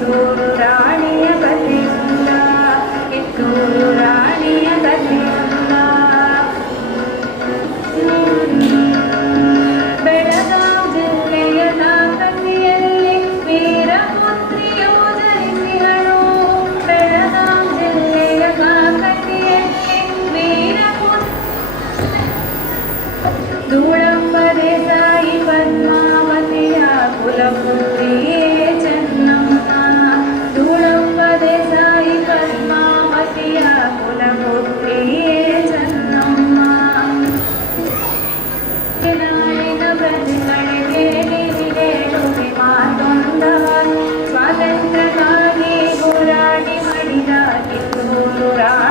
ಕಿತ್ತೂರು ರಾಣಿಯ ಕಥೆಯುಂದ, ಕಿತ್ತೂರು ರಾಣಿಯ ಕಥೆಯುಂದ. ಬೆಳಗಾಂ ಜಿಲ್ಲೆಯ ಕಾಕತಿಯಲ್ಲಿ ವೀರಪುತ್ರಿಯು ಜನಿಸಿದಳು. ಬೆಳಗಾಂ ಜಿಲ್ಲೆಯ ಕಾಕತಿಯಲ್ಲಿ ಧೂಳಪ್ಪ ದೇಸಾಯಿ ಪದ್ಮಾವತಿಯ ಕುಲಪುತ್ರಿಯೇ ಚೆನ್ನಮ್ಮ. ಧೂಳಪ್ಪ ದೇಸಾಯಿ ಪದ್ಮಾವತಿಯ ಕುಲಪುತ್ರಿಯೇ ಚೆನ್ನಮ್ಮ. ನಾಡಿನ ಪ್ರಜೆಗಳಿಗೆ ನೀಡೇಳುವೆ ಮಾತೊಂದವ, ಸ್ವಾತಂತ್ರ್ಯಕ್ಕಾಗಿ ಹೋರಾಡಿ ಮಡಿದ ಕಿತ್ತೂರು ರಾಣಿ